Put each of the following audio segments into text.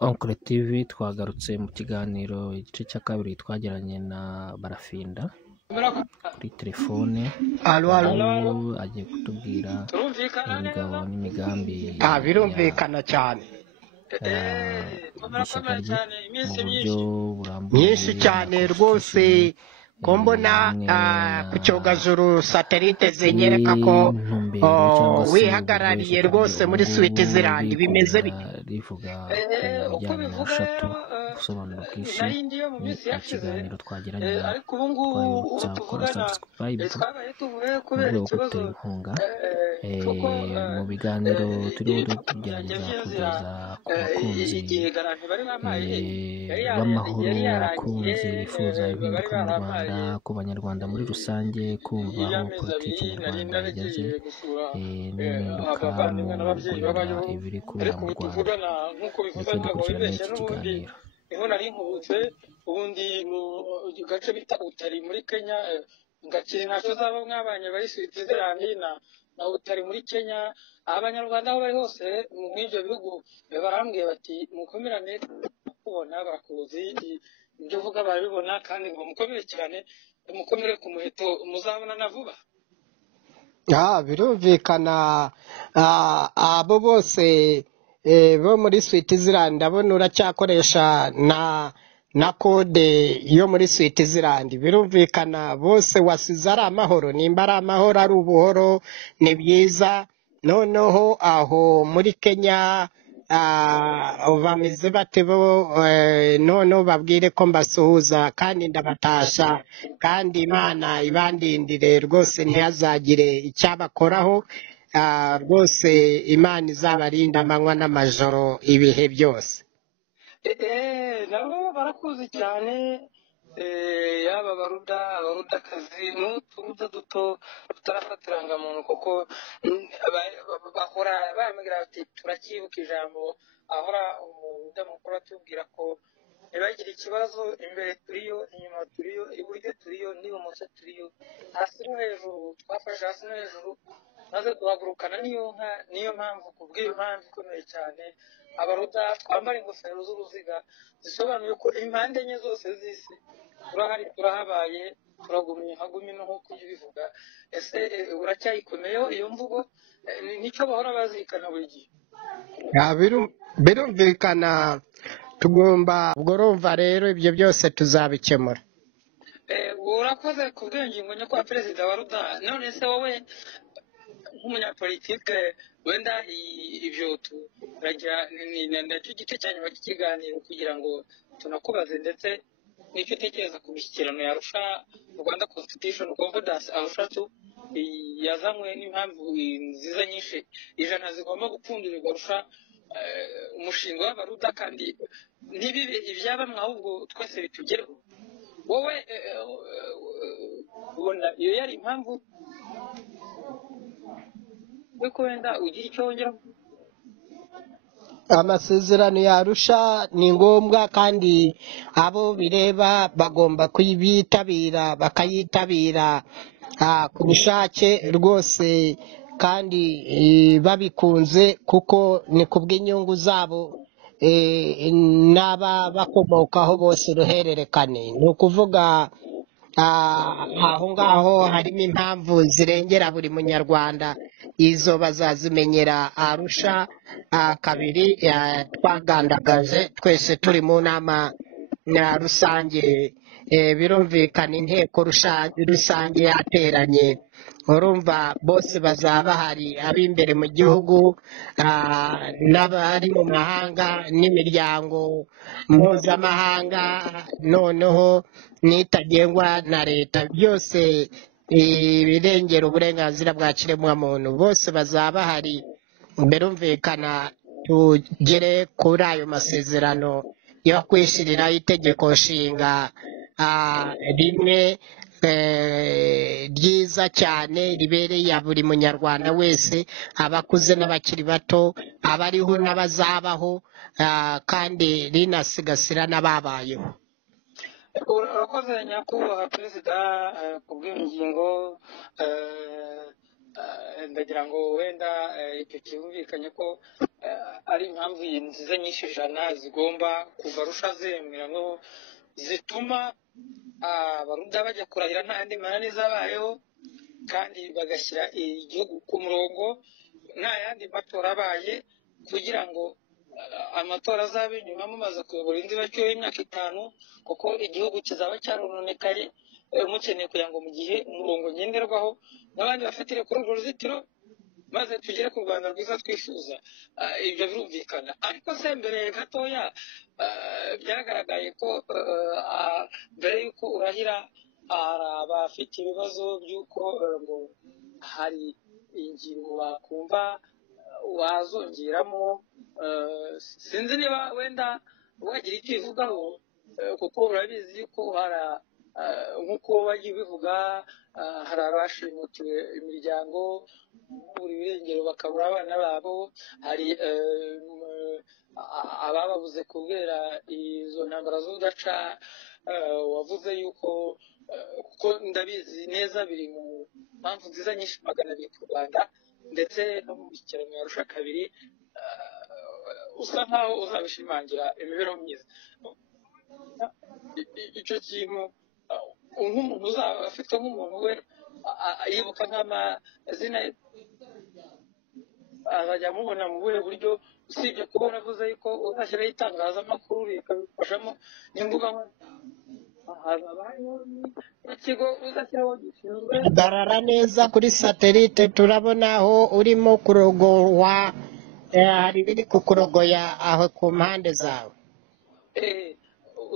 Onkle TV twagarutse mu kiganiro igice cya kabiri twagiranye na Barafinda kuri telefone, Alo. ubu agiye kutubwira imigabo n'imigambi Birumvikana cyane. y'ishyaka rye mu buryo burambuye Nyinshi cyane rwose ko mbona ku cyogajuru satelite zinyereka ko wihagarariye rwose muri Switzerland bimeze bite? rivuga ku bijyanye na eshatu ubusobanuro bwinshi ni ikiganiro twagiranye twayibutsa gukora subscribe mu rwego rwo gutera inkunga mu biganiro turiho tugerageza kugeza ku bakunzi b'amahoro, abakunzi bifuza impinduka mu Rwanda, ku banyarwanda muri rusange, kumva aho politiki nyarwanda igeze n'impinduka mu kuyobora ibiri kubera mu Rwanda. Reka dukurikirane iki kiganiro. Niho nari nkubutse ubundi mu gace bita Utari muri Kenya, ngakiri ntacyo zaba mwabanye bari Switzerland na Utari muri Kenya. Abanyarwanda aho bari hose mu nk'ibyo bihugu barambwiye bati mukomerane kubona barakuzi ibyo uvuga barabibona kandi ngo mukomere cyane, mukomere ku muheto muzabonana vuba. Birumvikana abo bose bo muri Switzerland ndabona uracyakoresha na kode yo muri Switzerland. Birumvikana bose wasize ari amahoro, nimba ari amahoro ari ubuhoro ni byiza. Noneho aho muri Kenya bameze bate bo? Noneho babwire ko mbasuhuza kandi ndabatasha, kandi Imana ibandindire rwose ntihazagire icyabakoraho. Rwose Imana izabarinda amanywa n'amajoro ibihe byose. Nabo barakuzi cyane, yaba abarudakazi n'uturuda duto tutarafatiranga muntu, kuko bahora bambwira bati turakibuka ijambo ahora umuruda mukuru atubwira ko ntibagire ikibazo, imbere turiyo, inyuma turiyo, iburyo turiyo, n'ibumoso turiyo, hasi no hejuru. Twafashe hasi no hejuru maze duhagurukana niyo mpamvu, kubw'iyo mpamvu ikomeye cyane abaruda twambara ingofero z'uruziga zisobanuye ko impande enye zose z'isi turahari, turahabaye, turagumye hagumye no nk'uko ubivuga. Ese uracyayikomeye iyo mvugo? Nicyo bahora bazirikana buri gihe. Birumvikana tugomba urumva rero ibyo byose tuzabikemura. Urakoze ku bw'ingingo nyakubahwa perezida wa ruda. None se wowe nk'umunyapolitike wenda ibyo turagira nacyo gice cya nyuma cy'ikiganiro kugira ngo tunakubaze ndetse n'icyo utekereza ku mishyikirano ya Arusha, Rwanda Constitution Confidence Arusha yazanywe n'impamvu nziza nyinshi ijana zigomba gupfundurirwa Arusha, umushinga w'abaruda, kandi ntibibe ibyabamwe ahubwo twese bitugereho. Wowe ubona iyo yari impamvu ko wenda ugira icyo wongera? Amasezerano ya Arusha ni ngombwa, kandi abo bireba bagomba kuyitabira, bakayitabira ku bushake rwose, kandi babikunze, kuko ni ku bw'inyungu zabo n'aba bakomokaho bose uruhererekane. Ni ukuvuga aho ngaho harimo impamvu zirengera buri munyarwanda, izo bazazimenyera Arusha kabiri. Twagandagaje twese turi mu nama rusange, birumvikana inteko rusange yateranye, urumva bose bazaba bahari, ab'imbere mu gihugu n'abari mu mahanga n'imiryango mpuzamahanga, noneho n'itagengwa na leta, byose ibirengera uburenganzira bwa kiremwamuntu, bose bazaba bahari. Birumvikana tugere kuri ayo masezerano yo kwishyiriraho itegeko nshinga rimwe ryiza cyane ribereye buri munyarwanda wese, abakuze n'abakiri bato, abariho n'abazabaho, kandi rinasigasira n'ababayeho. Urakoze nyakubahwa perezida ku bw'ingingo ndagira ngo wenda icyo cyumvikanye ko ari impamvu nziza nyinshi ijana zigomba kuva Arusha zemerano zituma abaruda bajya kurahira nta yandi manani zabayeho kandi bagashyira igihugu ku murongo nta yandi matora abaye kugira ngo amatora azabe nyuma mumaze kuyobora inzibacyuho y'imyaka 5 kuko igihugu kizaba cyarononekaye mukeneye kugira ngo mu gihe umurongo ngenderwaho n'abandi bafatire kuri urwo ruzitiro maze tugere ku Rwanda rwiza twifuza. Ibyo birumvikana ariko se mbere gatoya byagaragaye ko mbere y'uko urahira hari abafite ibibazo by'uko ngo hari ingingo bakumva wazongeramo sinzi niba wenda wagira icyo ivugaho kuko urabizi ko hari nk'uko bagiye bivuga hari abashimutiwe imiryango buri birengero bakabura abana babo hari abababuze kubera izo ntambara z'udaca wavuze yuko kuko ndabizi neza biri mu mpamvu nziza nyinshi magana abiri ku Rwanda ndetse no mu mishyikirano ya Arusha 2 usa nkaho uzabishimangira imibereho myiza icyo kintu nk'umuntu uzaba afite nk'umuntu we yibuka nk'amazina azajya amubona mu buhe buryo usibye kuba uravuze yuko uzashyiraho itangazamakuru bikabifashamo n'imbuga ikigo uzashyiraho gishinzwe hagarara neza kuri satelite turabona aho urimo kurogorwa hari ibiri kukurogoya aho ku mpande zawe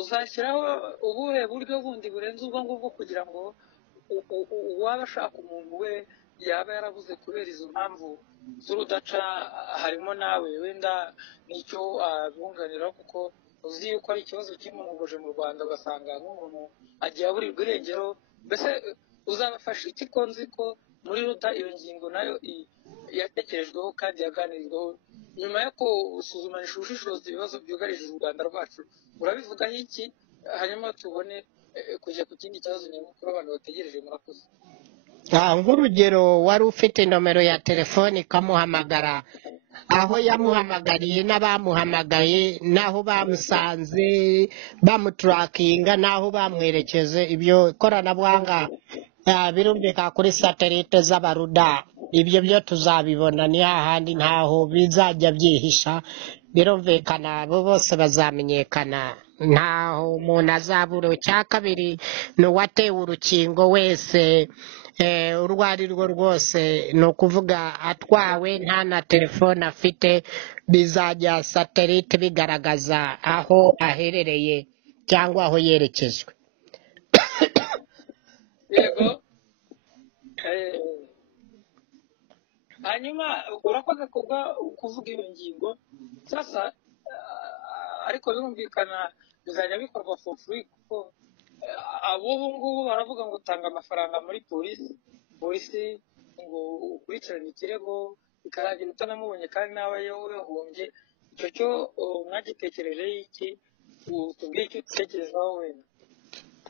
uzashyiraho ubuhe buryo bundi burenze ubwo ngubwo kugira ngo uwaba ashaka umuntu we yaba yarabuze kubera izo mpamvu z'urudaca harimo nawe wenda nicyo abunganiraho kuko uzi yuko ari ikibazo cy'umunogoje mu Rwanda ugasanga nk'umuntu agiye aburirwa irengero mbese uzabafasha iki ko nzi ko muri ruta iyo ngingo nayo yatekerejweho kandi yaganirizwaho nyuma yo gusuzumanisha ubushishozi ibibazo byugarije u Rwanda rwacu urabivugaho iki hanyuma tubone kujya ku kindi kibazo nyamukuru abantu bategereje murakoze. Nk'urugero wari ufite nomero ya telefoni ikamuhamagara aho yamuhamagariye n'abamuhamagaye n'aho bamusanze bamuturakinga n'aho bamwerekeje ibyo koranabuhanga birumvikana kuri satelite z'abaruda ibyo byo tuzabibona ni hahandi ntaho bizajya byihisha birumvikana bo bose bazamenyekana ntaho umuntu azabura. Cya kabiri ni uwatewe urukingo wese urwo ari rwo rwose ni ukuvuga atwawe nta na telefone afite bizajya satelite bigaragaza aho aherereye cyangwa aho yerekejwe. Yego hanyuma urakoze kuvuga iyo ngingo sasa ariko birumvikana bizajya bikorwa for free kuko ubu ngubu baravuga ngo utanga amafaranga muri polisi ngo ukurikirane ikirego bikarangira utanamubonye kandi nawe yahombye icyo cyo mwagitekereje iki tubwire icyo utekerezaho wenda.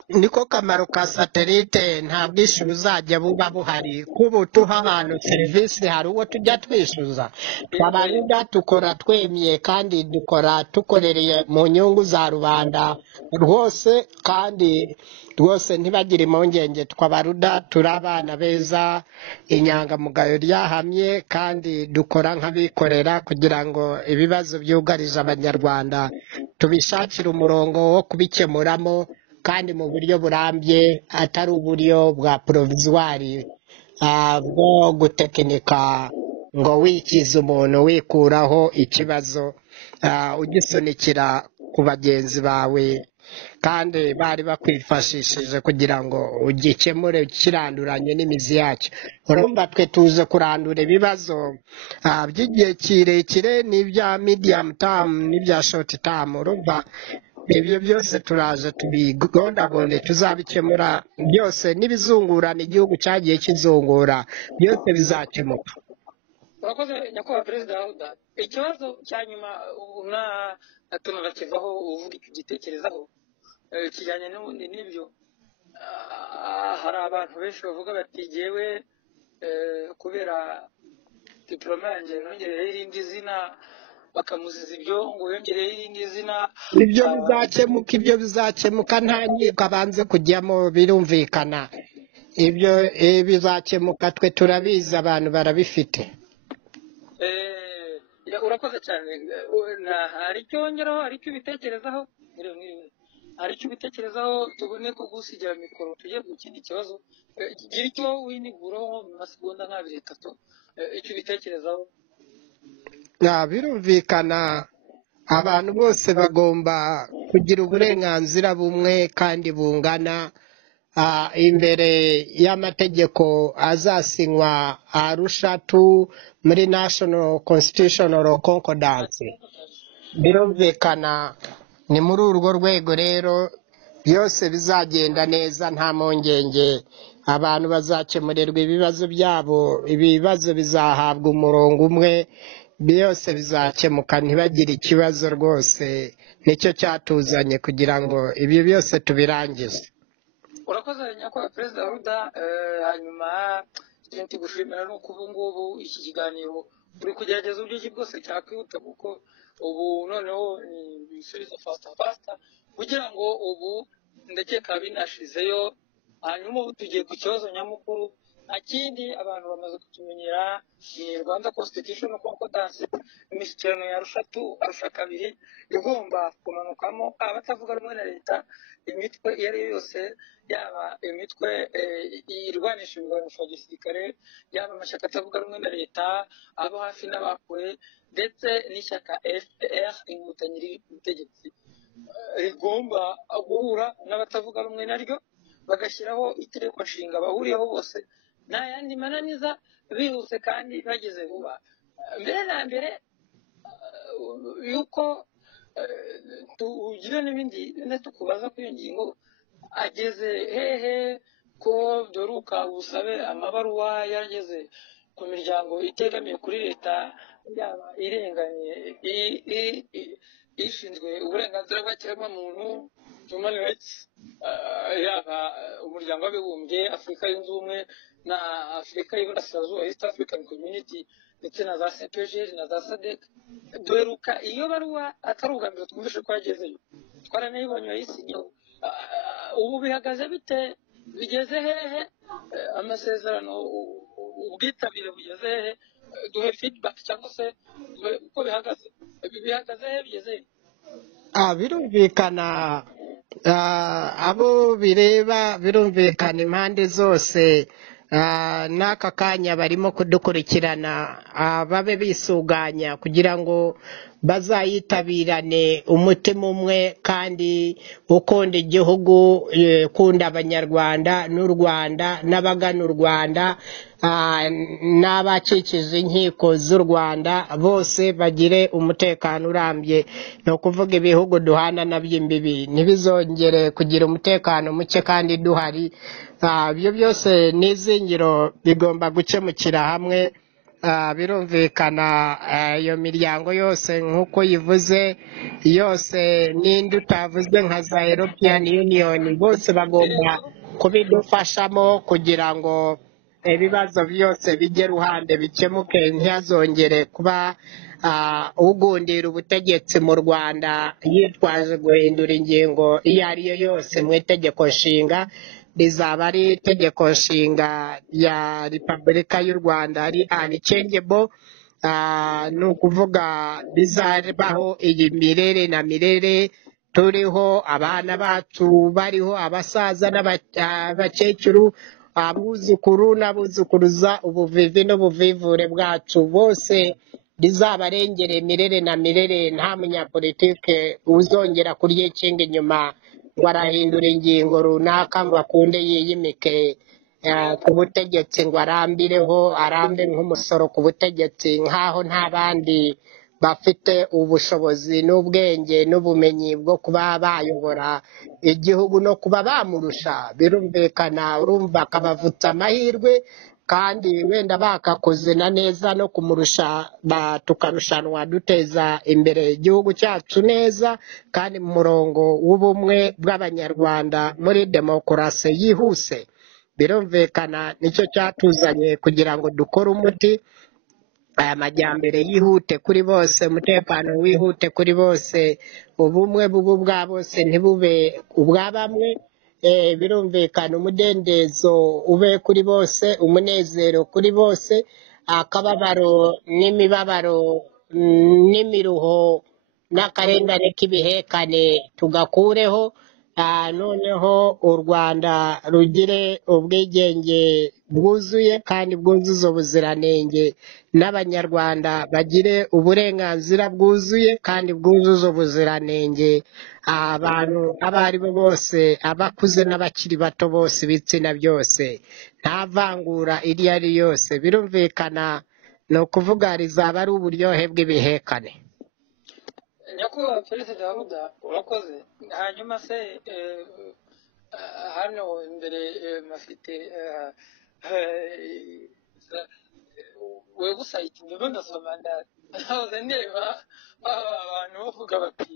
Niko kamaro ka satelite nta bwishyu buzajya buba buhari kubu tuha abantu serivisi hari uwo tujya twishyuza twabaruda dukora twemye kandi dukora tukorereye mu nyungu za rubanda rwose kandi rwose ntibagire impungenge twabaruda turi abana beza inyangamugayo ryahamye kandi dukora nk'abikorera kugira ngo ibibazo byugarije abanyarwanda tubishakire umurongo wo kubikemuramo kandi mu buryo burambye atari uburyo bwa provisoire bwo gutekinika ngo wikize umuntu wikuraho ikibazo ugisunikira ku bagenzi bawe kandi bari bakwifashishije kugira ngo ugikemure kiranduranye n'imizi yacyo. Urumva twe tuze kurandura ibibazo by'igihe kirekire n'ibya medium term n'ibya short term. Urumva ibyo byose turaje tubigondagonde tuzabikemura byose n'ibizungurana igihugu cyagiye kizungura byose bizakemuka. Urakoze nyakubahwa perezida Ruda. Ikibazo cya nyuma tunakivaho uvuga icyo gitekerezaho kijyanye n'ibyo hari abantu benshi bavuga bati jyewe kubera diplome yanjye nongereyeho irindi zina bakamuziza ibyo ngo yongereyeho irindi zina ibyo bizakemuka nta nkiko abanze kujyamo birumvikana ibyo bizakemuka twe turabizi abantu barabifite. urakoze cyane. hari icyo wongeraho, hari icyo ubitekerezaho, hari icyo ubitekerezaho tubone kugusigira mikoro tujye ku kindi kibazo, gira icyo winiguraho mu masegonda nk'abiri atatu, icyo ubitekerezaho. Birumvikana abantu bose bagomba kugira uburenganzira bumwe kandi bungana imbere y'amategeko azasinywa Arusha muri National Constitutional Concordance. Birumvikana ni muri urwo rwego rero byose bizagenda neza nta mpungenge, abantu bazakemurirwa ibibazo byabo, ibibazo bizahabwa umurongo umwe, byose bizakemuka ntibagire ikibazo rwose. Nicyo cyatuzanye kugira ngo ibi byose tubirangize. urakoze nyakubahwa perezida Ruda. hanyuma ikintu tugushimira ni uko ubu ngubu iki kiganiro uri kugerageza uburyo bwose cyakwihuta, kuko ubu noneho ni ibisubizo fasita kugira ngo ubu ndakeka binashizeyo. hanyuma ubu tugiye ku kibazo nyamukuru, nta kindi abantu bamaze kutumenyera, ni Rwanda Constitution Concordance, imishyikirano ya Arusha kabiri igomba kumanukamo abatavuga rumwe na leta, imitwe iyo ari yo yose, yaba imitwe irwanisha ibirwanisho bya gisirikare, yaba amashyaka atavuga rumwe na leta, abo hafi n'abakure, ndetse n'ishyaka FPR inkotanyi riri ku butegetsi, rigomba guhura n'abatavuga rumwe naryo bagashyiraho itegeko nshinga bahuriyeho bose, nta yandi mananiza, bihuse kandi bageze vuba. mbere na mbere yuko tugira n'ibindi tukubaza kuri iyo ngingo, ageze hehe ko doruka ubusabe amabaruwa yageze ku miryango itegamiye kuri leta, yaba irenganye ishinzwe uburenganzira bw'ikiremwamuntu, human rights, yaba umuryango w'abibumbye, Afurika yunze ubumwe na Afurika y'Iburasirazuba, East African Community, ndetse na za CPGL na za SADC. Duheruka iyo baruwa atari ubwa mbere twumvishe ko yagezeyo, twaranayibonye yayisinyeho. ubu bihagaze bite? Bigeze hehe? amasezerano ubwitabire bugeze hehe? duhe feedback cyangwa se uko bihagaze. bihagaze hehe? Bigeze hehe? Birumvikana abo bireba, birumvikana impande zose n'aka kanya barimo kudukurikirana, babe bisuganya kugira ngo bazayitabirane umutima umwe kandi ukunda igihugu, ukunda abanyarwanda n'u Rwanda n'abagana u Rwanda n'abakikije inkiko z'u Rwanda, bose bagire umutekano urambye. ni ukuvuga ibihugu duhana nabyo imbibi ntibizongere kugira umutekano muke kandi duhari. ibyo byose n'izingiro bigomba gukemukira hamwe. birumvikana iyo miryango yose nk'uko yivuze yose, n'indi utavuze nka za European Union, bose bagomba kubidufashamo kugira ngo ibibazo byose bijye ruhande bikemuke, ntihazongere kuba ugundira ubutegetsi mu Rwanda yitwaje guhindura ingingo iyo ari yo yose mu itegeko nshinga. rizaba ari itegeko nshinga ya Repubulika y'u Rwanda ari unchangeable. ni ukuvuga bizabaho iyi mirere na mirere turiho, abana bacu bariho, abasaza n'abakecuru, abuzukuru n'abuzukuruza, ubuvivi n'ubuvivure bwacu, bose rizabarengere mirere na mirere. nta munyapolitike uzongera kuryikinga inyuma ngo arahindura ingingo runaka ngo akunde yiyimike ku butegetsi, ngo arambe nk'umusoro ku butegetsi, nk'aho nta bandi bafite ubushobozi n'ubwenge n'ubumenyi bwo kuba bayobora igihugu no kuba bamurusha. birumvikana, urumva akabavutsa amahirwe, kandi wenda bakakoze na neza no kumurusha, tukarushanwa duteza imbere igihugu cyacu neza kandi mu murongo w'ubumwe bw'abanyarwanda muri demokarasi yihuse. birumvikana nicyo cyatuzanye kugira ngo dukore umuti aya majyambere yihute kuri bose, umutekano wihute kuri bose, ubumwe bubu bwa bose ntibube ubwa bamwe. Birumvikana umudendezo ube kuri bose, umunezero kuri bose, akababaro n'imibabaro n'imiruho n'akarengane k'ibihekane tugakureho. Noneho u Rwanda rugire ubwigenge bwuzuye kandi bwuzuza ubuziranenge, n'abanyarwanda bagire uburenganzira bwuzuye kandi bwuzuza ubuziranenge. Abantu abo ari bo bose, abakuze n'abakiri bato bose, ibitsina byose, nta vangura iryo ari yose. Birumvikana ni ukuvuga rizaba ari uburyohe bw'ibihekane. nyakubahwa perezida Ruda urakoze. hanyuma se hano imbere mafite webusayiti ndimo ndasoma ndahoze ndeba abantu bavuga bati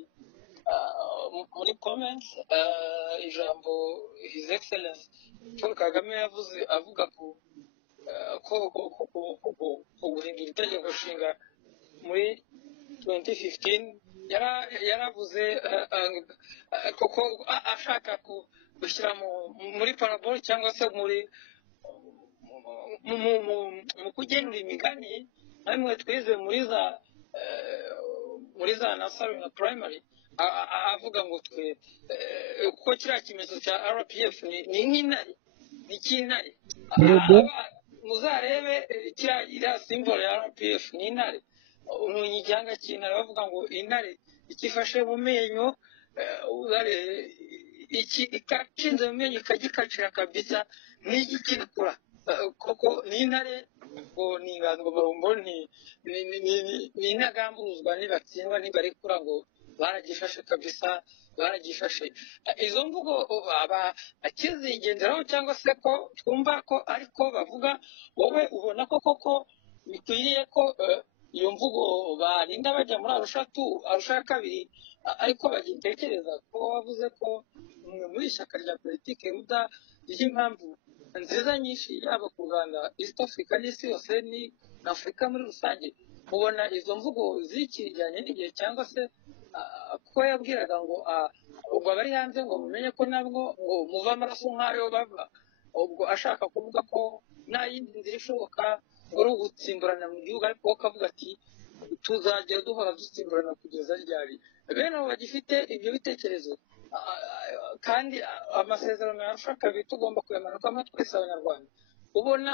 muri comments ijambo his excellence Paul Kagame yavuze avuga ko guhindura itegeko nshinga muri 2015 yaravuze koko ashaka gushyira muri parabole cyangwa se mu kugenura imigani namwe twize muri za nasari na primary, avuga ngo twe kuko kiriya kimenyetso cya RPF ni nk'intare, ni cy'intare. Muzarebe iriya simbolo ya RPF ni intare, ni icyanga cy'intare. bavuga ngo intare ikifashe mu menyo ikashinze mu menyo ikagikacira kabisa ntigikikura, koko ni intare ngo ni inganzwamarumbo, ni intagamburuzwa, nibatsindwa nibarekura ngo baragifashe kabisa, baragifashe. Izo mvugo akizigenderaho cyangwa se ko twumva ko ariko bavuga, wowe ubona ko koko bikwiriye ko iyo mvugo barinda bajya muri arusha ya kabiri, ariko bagitekereza ko wavuze ko muri ishyaka rya politiki Ruda ry'impamvu nziza nyinshi yaba ku Rwanda, East Africa n'isi yose ni Afurika muri rusange. mubona izo mvugo zikijyanye n'igihe, cyangwa se ko yabwiraga ngo ubwo abari hanze ngo mumenye ko nabwo ngo muva amaraso nk'ayo bava, ubwo ashaka kuvuga ko nta yindi nzira ishoboka ngo ari ugutsimburana mu gihugu, ariko akavuga ati tuzajya duhora dutsimburana kugeza ryari. bene abo bagifite ibyo bitekerezo kandi amasezerano yarusha kabiri tugomba kuyamanukamo twese abanyarwanda, ubona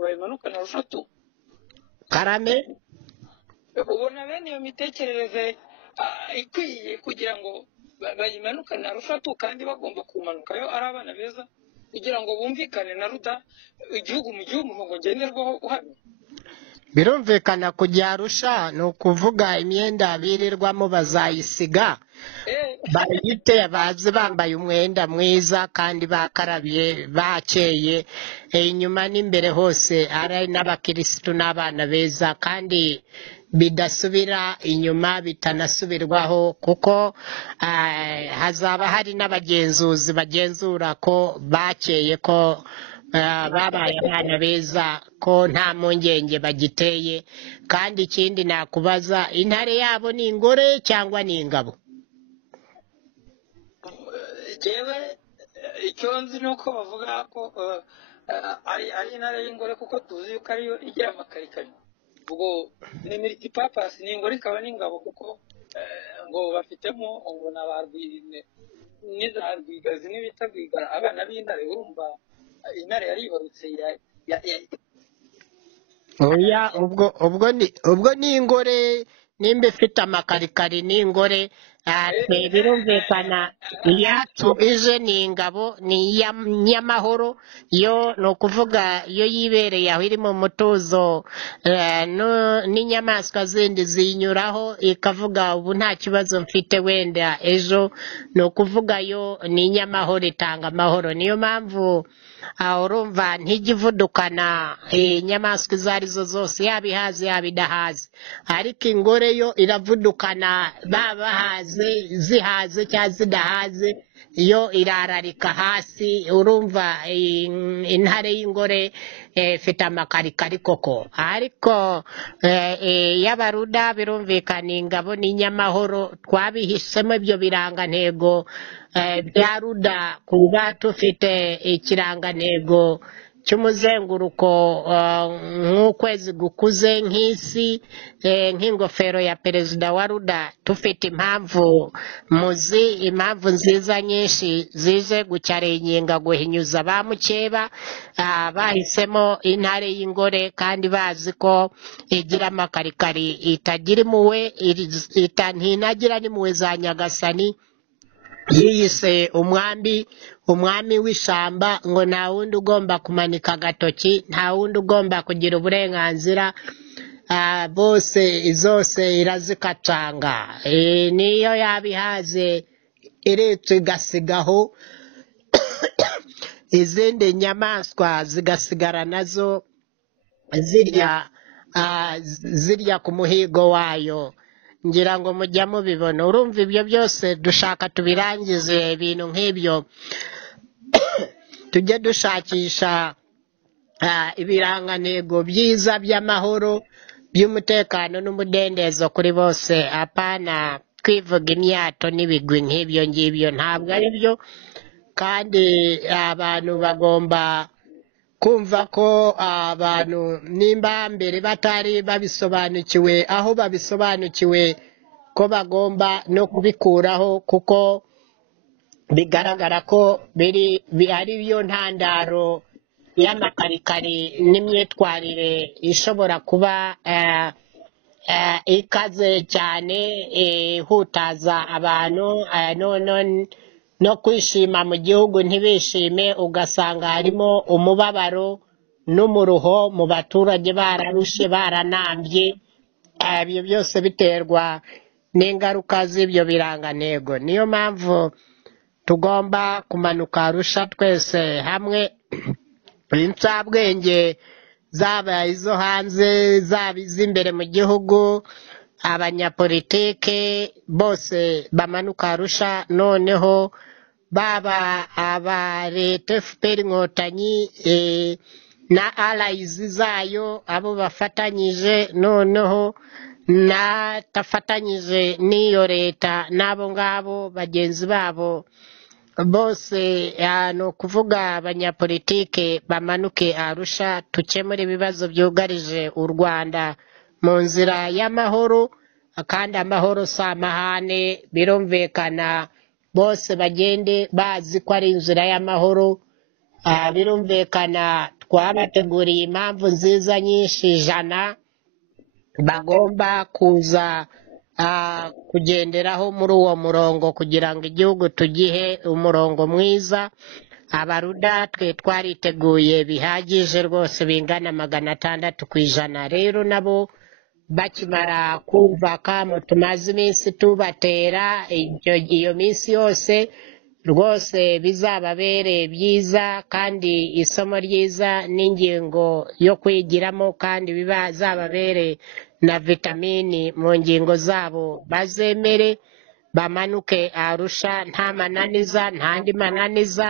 bayimanukana arusha tu karame, ubona bene iyo mitekerereze ikwiye kugira ngo bayimanukane arusha tu, kandi bagomba kumanukayo ari abana beza kugira ngo bumvikane na Ruda igihugu mu gihugu ngo ngenderwaho uhamye. birumvikana kujya Arusha ni ukuvuga imyenda birirwamo bazayisiga, bayite baze bambaye umwenda mwiza kandi bakarabiye bakeye, inyuma n'imbere hose ari n'abakirisitu n'abana beza kandi bidasubira inyuma bitanasubirwaho, kuko hazaba hari n'abagenzuzi bagenzura ko bakeye, ko babaye abana beza, ko nta mpungenge bagiteye. kandi ikindi nakubaza, intare yabo ni ingore cyangwa ni ingabo? Jewe icyo nzi ni uko bavuga ko ari intare y'ingore, kuko tuzi yuko ariyo igira amakarikari. ubwo ni multipurpose, ni ingore ikaba n'ingabo, kuko ngo bafitemo ngo n'abarwirine n'iza rwigazi n'ibita rwigara, abana b'intare. urumva intare yaribarutse oya, ubwo ni ingore, nimba ifite amakarikari ni ingore. birumvikana iyacu ije ni ingabo, ni iy'amahoro. yo ni ukuvuga iyo yibereye aho iri mu mutuzo, n'inyamaswa zindi zinyuraho ikavuga ubu nta kibazo mfite, wenda ejo. ni ukuvuga yo ni inyamahoro, itanga amahoro. niyo mpamvu urumva ntijya inyamaswa izo arizo zose yaba ihaze yaba idahaze, ariko ingore yo iravudukana baba zihaze cyangwa zidahaze, yo irararika hasi. Urumva intare y'ingore ifite amakarikari koko, ariko y'abaruda birumvikana ingabo n'inyamahoro twabihisemo ibyo birangantego bya ruda, kuba tufite ikirangantego cy'umuzenguruko nk'ukwezi gukuze nk'isi, nk'ingofero ya perezida wa ruda, tufite impamvu nziza nyinshi zije gucyarenga guhinyuza ba mukeba. Bahisemo intare y'ingore kandi bazi ko igira amakarikari, itagira impuhwe, ntinagira n'impuhwe za nyagasani. Yiyise umwami w'ishyamba, ngo nta wundi ugomba kumanika agatoki, nta wundi ugomba kugira uburenganzira, zose irazikacanga. Niyo yaba ihaze iretse igasigaho, izindi nyamaswa zigasigara nazo zirya ku muhigo wayo. Ngira ngo mujya mubibona. Urumva ibyo byose dushaka tubirangize ibintu nk'ibyo, tujye dushakisha ibirangantego byiza by'amahoro, by'umutekano n'umudendezo kuri bose, apana twivuga imyato n'ibigwi nk'ibyo ngibyo, ntabwo ari byo. Kandi abantu bagomba kumva ko abantu nimba mbere batari babisobanukiwe, aho babisobanukiwe ko bagomba no kubikuraho, kuko bigaragara ko ari byo ntandaro y'amakarikari n'imyitwarire ishobora kuba ikaze cyane, ihutaza abantu no kwishima mu gihugu ntibishime, ugasanga harimo umubabaro n'umuruho mu baturage, bararushe baranambye. Ibyo byose biterwa n'ingaruka z'ibyo birangantego. Niyo mpamvu tugomba kumanuka Arusha twese hamwe, insabwenge zaba izo hanze zaba iz'imbere mu gihugu, abanyapolitike bose bamanuka Arusha, noneho baba aba leta FPR Inkotanyi na allies zayo, abo bafatanyije, noneho n'atafatanyije n'iyo leta, n'abo ngabo bagenzi babo bose, ni ukuvuga abanyapolitike bamanuke Arusha, tukemure ibibazo byugarije u Rwanda mu nzira y'amahoro. Kandi amahoro si amahane, birumvikana, bose bagende bazi ko ari inzira y'amahoro. Birumvikana twabateguriye impamvu nziza nyinshi 100 bagomba kuza kugenderaho muri uwo murongo, kugira ngo igihugu tugihe umurongo mwiza. Abaruda twe twariteguye bihagije rwose, bingana 600%. Rero nabo bakimara kumva kamo tumaze iminsi tubatera, iyo minsi yose rwose bizababere byiza, kandi isomo ryiza n'ingingo yo kwigiramo, kandi bizababere na vitamini mu ngingo zabo, bazemere bamanuke Arusha nta mananiza, nta ndi mananiza.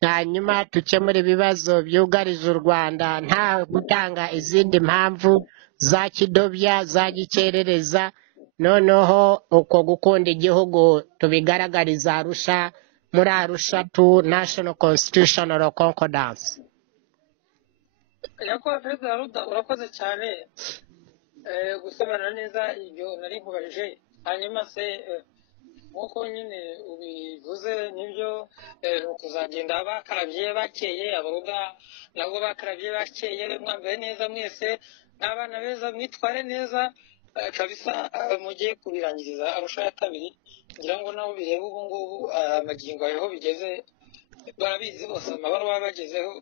Hanyuma tukemure ibibazo byugarije u Rwanda nta gutanga izindi mpamvu za kidobya, za gikerereza. Noneho uko gukunda igihugu tubigaragariza Arusha, muri Arusha to National Constitutional Concordance. Nyakubahwa Perezida Ruda, urakoze cyane gusobanura neza ibyo nari nkubajije. Hanyuma se nk'uko nyine ubivuze nibyo, kuzagenda bakarabye bakeye, abaruda nabo bakarabye bakeye, mwambaye neza mwese, n'abana beza, mwitware neza kabisa. Mugiye kubirangiriza Arusha ya kabiri, ngira ngo nabo bireba ubu ngubu amagingo aho bigeze, barabizi bose, amabaruwa bagezeho,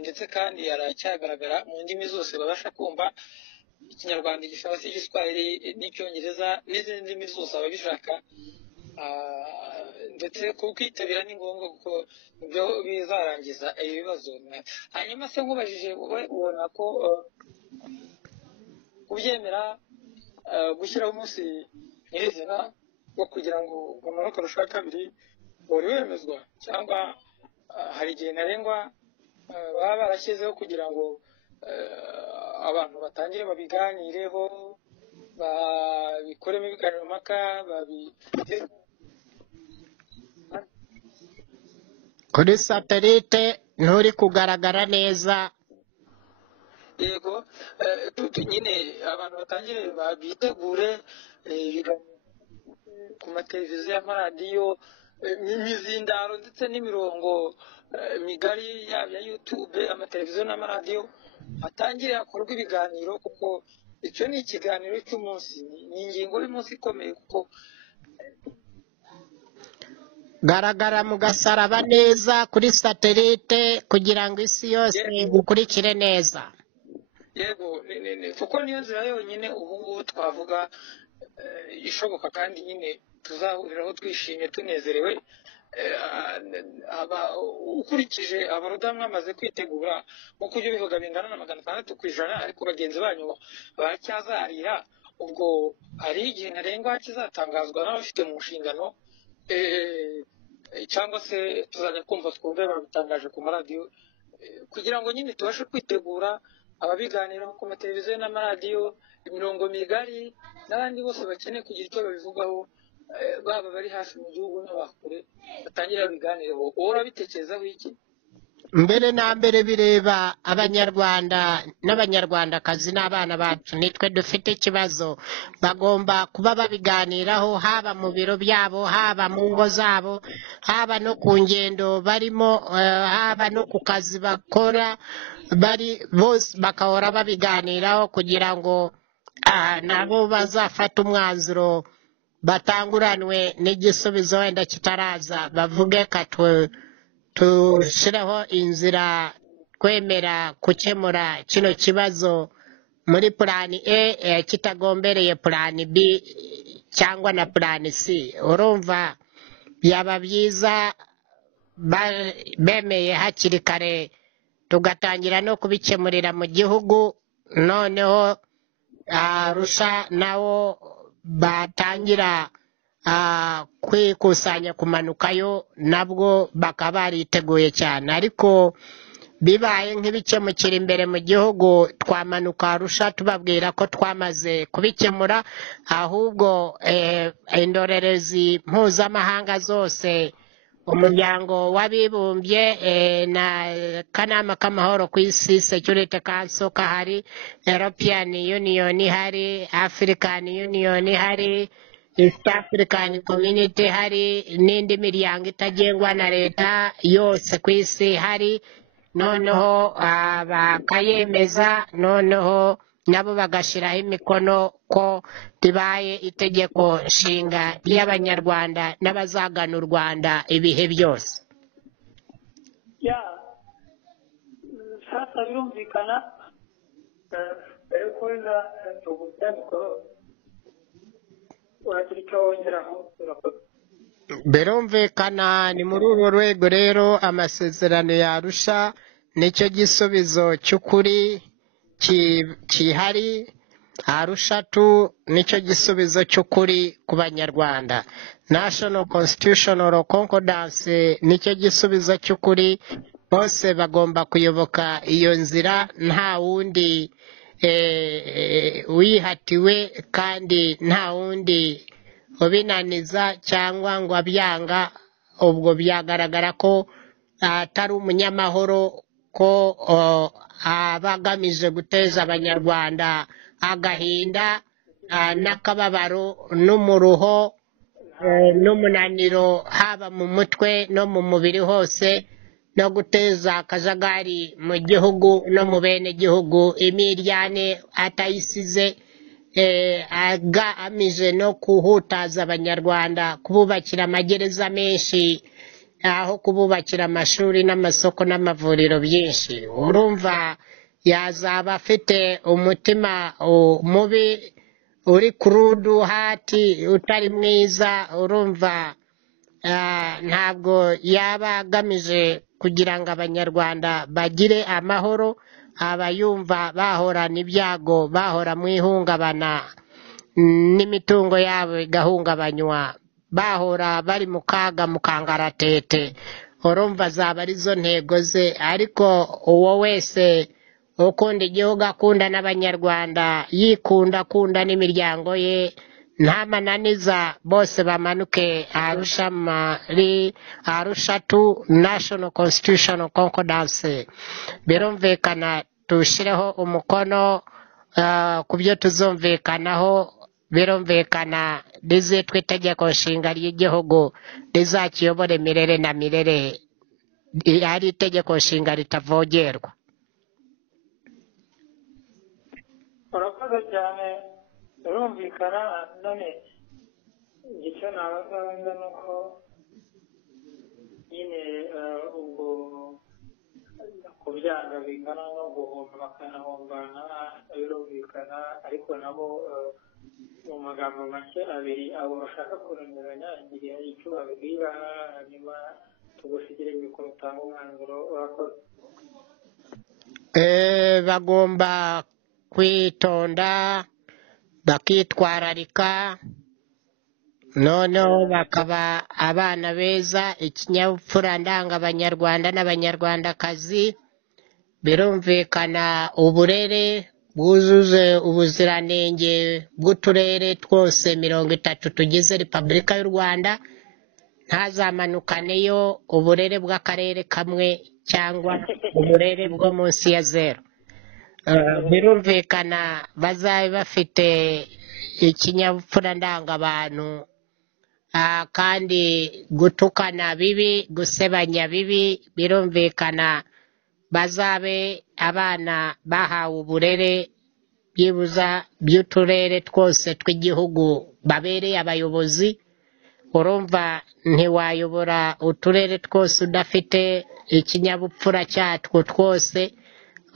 ndetse kandi aracyagaragara mu ndimi zose babasha kumva, Ikinyarwanda, Igifaransa, Igiswahili n'icyongereza n'izindi ndimi zose ababishaka. ndetse kwitabira ni ngombwa kuko ibyo bizarangiza ibibazo. Hanyuma se nkubajije wowe ubona ko kubyemera gushyiraho umunsi nyirizina wo kugira ngo umanuke arusha kabiri wari wemezwa cyangwa hari igihe ntarengwa baba barashyizeho kugira ngo abantu batangire babiganireho babikoremo ibiganiro mpaka kuri satelite nturi kugaragara neza. Yego nyine abantu batangire bitegure ku mateleviziyo y'amaradiyo n'imizindaro ndetse n'imirongo migari yaba ya YouTube, amateleviziyo n'amaradiyo hatangire hakorwa ibiganiro kuko icyo ni ikiganiro cy'umunsi, ni ingingo y'umunsi ikomeye kuko garagara mu gasaraba neza kuri satelite kugira ngo isi yose gukurikire neza. Yego kuko niyo nzira yonyine ubu ngubu twavuga ishoboka kandi nyine tuzahuriraho twishimye tunezerewe. Ukurikije abarudamu bamaze kwitegura nk'uko ujya ubivuga bingana na 600%, ariko bagenzi banyu baracyazarira. Ubwo hari igihe ntarengwa kizatangazwa n'abafite mu nshingano cyangwa se tuzajya kumva twumve babitangaje ku maradiyo kugira ngo nyine tubashe kwitegura ababiganiraho ku mateleviziyo n'amaradiyo, imirongo migari n'abandi bose bakeneye kugira icyo babivugaho, baba bari hafi mu gihugu n'abakure batangira biganiraho. Wowe urabitekerezaho iki? Mbere na mbere bireba abanyarwanda n'abanyarwandakazi n'abana bacu, nitwe dufite ikibazo. Bagomba kuba babiganiraho haba mu biro byabo, haba mu ngo zabo, haba no ku ngendo barimo, haba no ku kazi bakora, bari bose bakahora babiganiraho kugira ngo nabo bazafata umwanzuro batanguranwe n'igisubizo wenda kitaraza, bavuge tushireho inzira kwemera gukemura kino kibazo muri purani A kitagombereye purani B cyangwa na purani C. Urumva byaba byiza bemeye hakiri kare tugatangira no kubikemurira mu gihugu, noneho Arusha nawo batangira kwikusanya kumanukayo nabwo bakaba bariteguye cyane. Ariko bibaye nk'ibikemukira imbere mu gihugu twamanuka Arusha tubabwira ko twamaze kubikemura, ahubwo indorerezi mpuzamahanga zose, umuryango w'abibumbye na kanama k'amahoro ku isi Security Council kahari, European Union ihari, African Union ihari, East African Community hari, n'indi miryango itagengwa na leta yose ku isi hari, noneho bakayemeza, noneho nabo bagashyiraho imikono ko ribaye itegeko nshinga ry'abanyarwanda n'abazagana u Rwanda ibihe byose. Sasa birumvikana wenda tugubyaniko birumvikana. Ni muri uru rwego rero amasezerano ya Arusha nicyo gisubizo cy'ukuri kihari. Arusha nicyo gisubizo cy'ukuri ku banyarwanda. National Constitutional Concordance nicyo gisubizo cy'ukuri. Bose bagomba kuyoboka iyo nzira, nta wundi wihatiwe kandi nta wundi ubinaniza cyangwa ngo abyanga. Ubwo byagaragara ko atari umunyamahoro, ko aba agamije guteza abanyarwanda agahinda n'akababaro n'umuruho n'umunaniro, haba mu mutwe no mu mubiri hose, no guteza akajagari mu gihugu no mu bene gihugu, imiryane atayisize, agamije no kuhutaza abanyarwanda, kububakira amagereza menshi aho kububakira amashuri n'amasoko n'amavuriro byinshi. Urumva yazaba afite umutima mubi, uri kurudu hati utari mwiza. Urumva ntabwo yaba agamije kugira ngo abanyarwanda bagire amahoro, aba yumva bahorana ibyago, bahora mu ihungabana n'imitungo yabo igahungabanywa, bahora bari mu kaga mu kangaratete. Urumva zaba arizo ntego ze, ariko uwo wese ukunda igihugu akunda n'abanyarwanda yikunda akunda n'imiryango ye nta mananiza bose bamanuke Arusha to National Constitutional Concordance. Birumvikana tushireho umukono ku byo tuzumvikanaho, birumvikana rizitwa itegeko nshinga ry'igihugu rizakiyobore mirere na mirere, ari itegeko nshinga ritavogerwa. urakoze cyane. birumvikana none icyo nabaza wenda ni uko nyine ubwo kubyanga bingana no guhomba bakanahombana birumvikana, ariko nabo mu magambo make abiri abo bashaka kuremeranya igihe hari icyo babwira, hanyuma tugusigire yuko utanga umwanzuro. urakoze. Bagomba kwitonda bakitwararika, noneho bakaba abana beza, ikinyabupfura ndanga abanyarwanda n'abanyarwandakazi. Birumvikana uburere bwujuje ubuziranenge bw'uturere twose 30 tugize Repubulika y'u Rwanda, ntazamanukaneyo uburere bw'akarere kamwe cyangwa uburere bwo munsi ya 0. Birumvikana bazabe bafite ikinyabupfura ndangabantu, kandi gutukana bibi, gusebanya bibi. Birumvikana bazabe abana bahawe uburere byibuza by'uturere twose tw'igihugu babereye abayobozi. Urumva ntiwayobora uturere twose udafite ikinyabupfura cyatwo twose,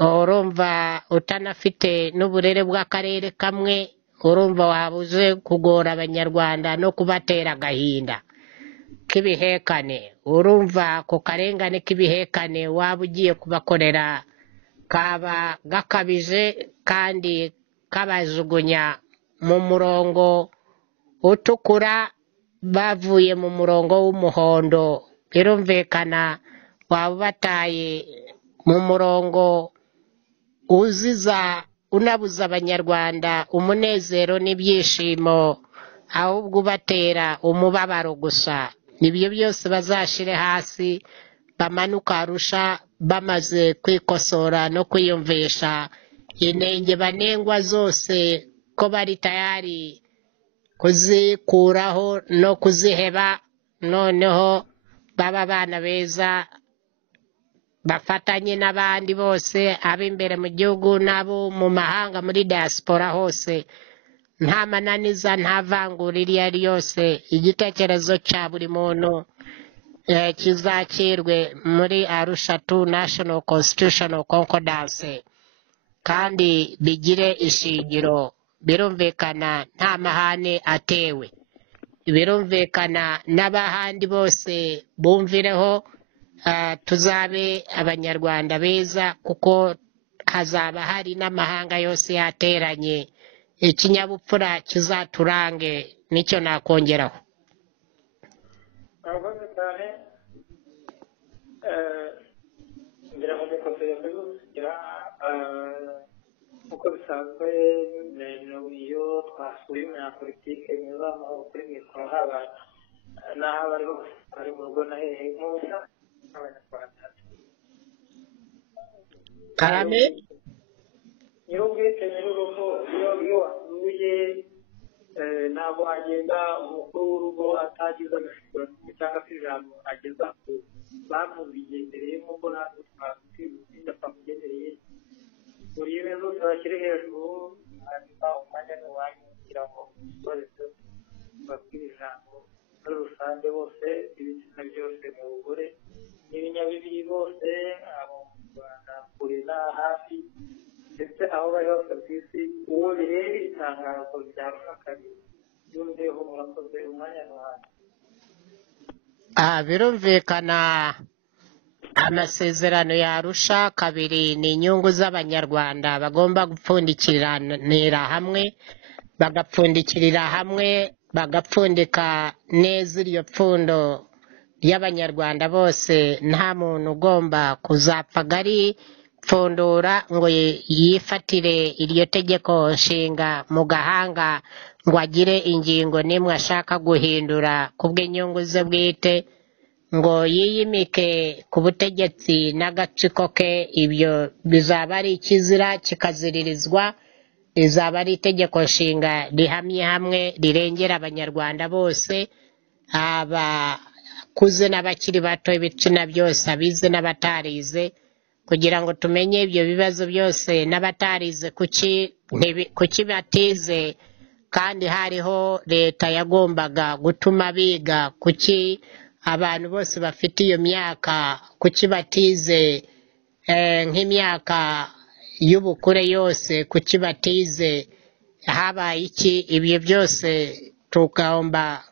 urumva utanafite n'uburere bw'akarere kamwe, urumva wabuze kugora abanyarwanda no kubatera agahinda k'ibihekane. urumva ku karengane k'ibihekane waba ugiye kubakorera kaba gakabije kandi kabajugunya mu murongo utukura bavuye mu murongo w'umuhondo. birumvikana waba ubataye mu murongo unabuza abanyarwanda umunezero n'ibyishimo, ahubwo ubatera umubabaro gusa. Nibyo byose bazashire hasi, bamanuka Arusha bamaze kwikosora no kwiyumvisha inenge banengwa zose, ko bari tayari kuzikuraho no kuziheba, noneho baba abana beza bafatanye n'abandi bose, ab'imbere mu gihugu n'abo mu mahanga muri diaspora hose, nta mananiza nta vangura iryo ari yose. Igitekerezo cya buri muntu kizakirwe muri Arusha to National Constitutional Concordance kandi bigire ishingiro. Birumvikana nta mahane atewe, birumvikana n'abahandi bose bumvireho, tuzabe abanyarwanda beza, kuko hazaba hari n'amahanga yose yateranye. Ikinyabupfura kizaturange, nicyo nakongeraho. urakoze cyane. ngira ngo dukomeze kugira uko bisanzwe. iyo twasuye umunyapolitike mwiza kuri mikoro, haba n'aho abari bose bari mu rugo na hehe nk'abanyarwanda. Karame nyir'ubwite nyir'urugo iyo wasuye ntabwo agenda umukuru w'urugo atagize agashobora cyangwa se ijambo ageza ku bamubigendereye, nk'uko natwe twatwibutsinda twamugendereye. buri bibazo byashyire hejuru, hanyuma umwanya n'uwanyu kugira ngo bose babwire ijambo muri rusange, bose ibitsina byose mu bugore n'ibinyabibiri bose, abo mu Rwanda kure na hafi, ndetse aho bari hose ku isi. uwo bireba itangazo rya Rusakari yumveho. murakoze. umwanya n'uwanyu. birumvikana amasezerano yarusha kabiri ni inyungu z'abanyarwanda bagomba gupfundikiranira hamwe bagapfundikirira hamwe bagapfundika neza iryo pfundo ry'abanyarwanda bose nta muntu ugomba kuzapfa gari pfundura ngo yifatire iryo tegeko nshinga mu gahanga ngo agire ingingo n'imwe ashaka guhindura kubw'inyungu ze bwite ngo yiyimike ku butegetsi n'agatsiko ke. Ibyo bizaba ari ikizira kikaziririzwa, rizaba ari itegeko nshinga rihamye hamwe rirengera abanyarwanda bose, abakuze n'abakiri bato, ibitsina byose, abize n'abatarize, kugira ngo tumenye ibyo bibazo byose. N'abatarize kuki batize kandi hariho leta yagombaga gutuma biga? Kuki abantu bose bafite iyo myaka kuki batize nk'imyaka y'ubukure yose? Kuki batize? Habaye iki? Ibyo byose tugomba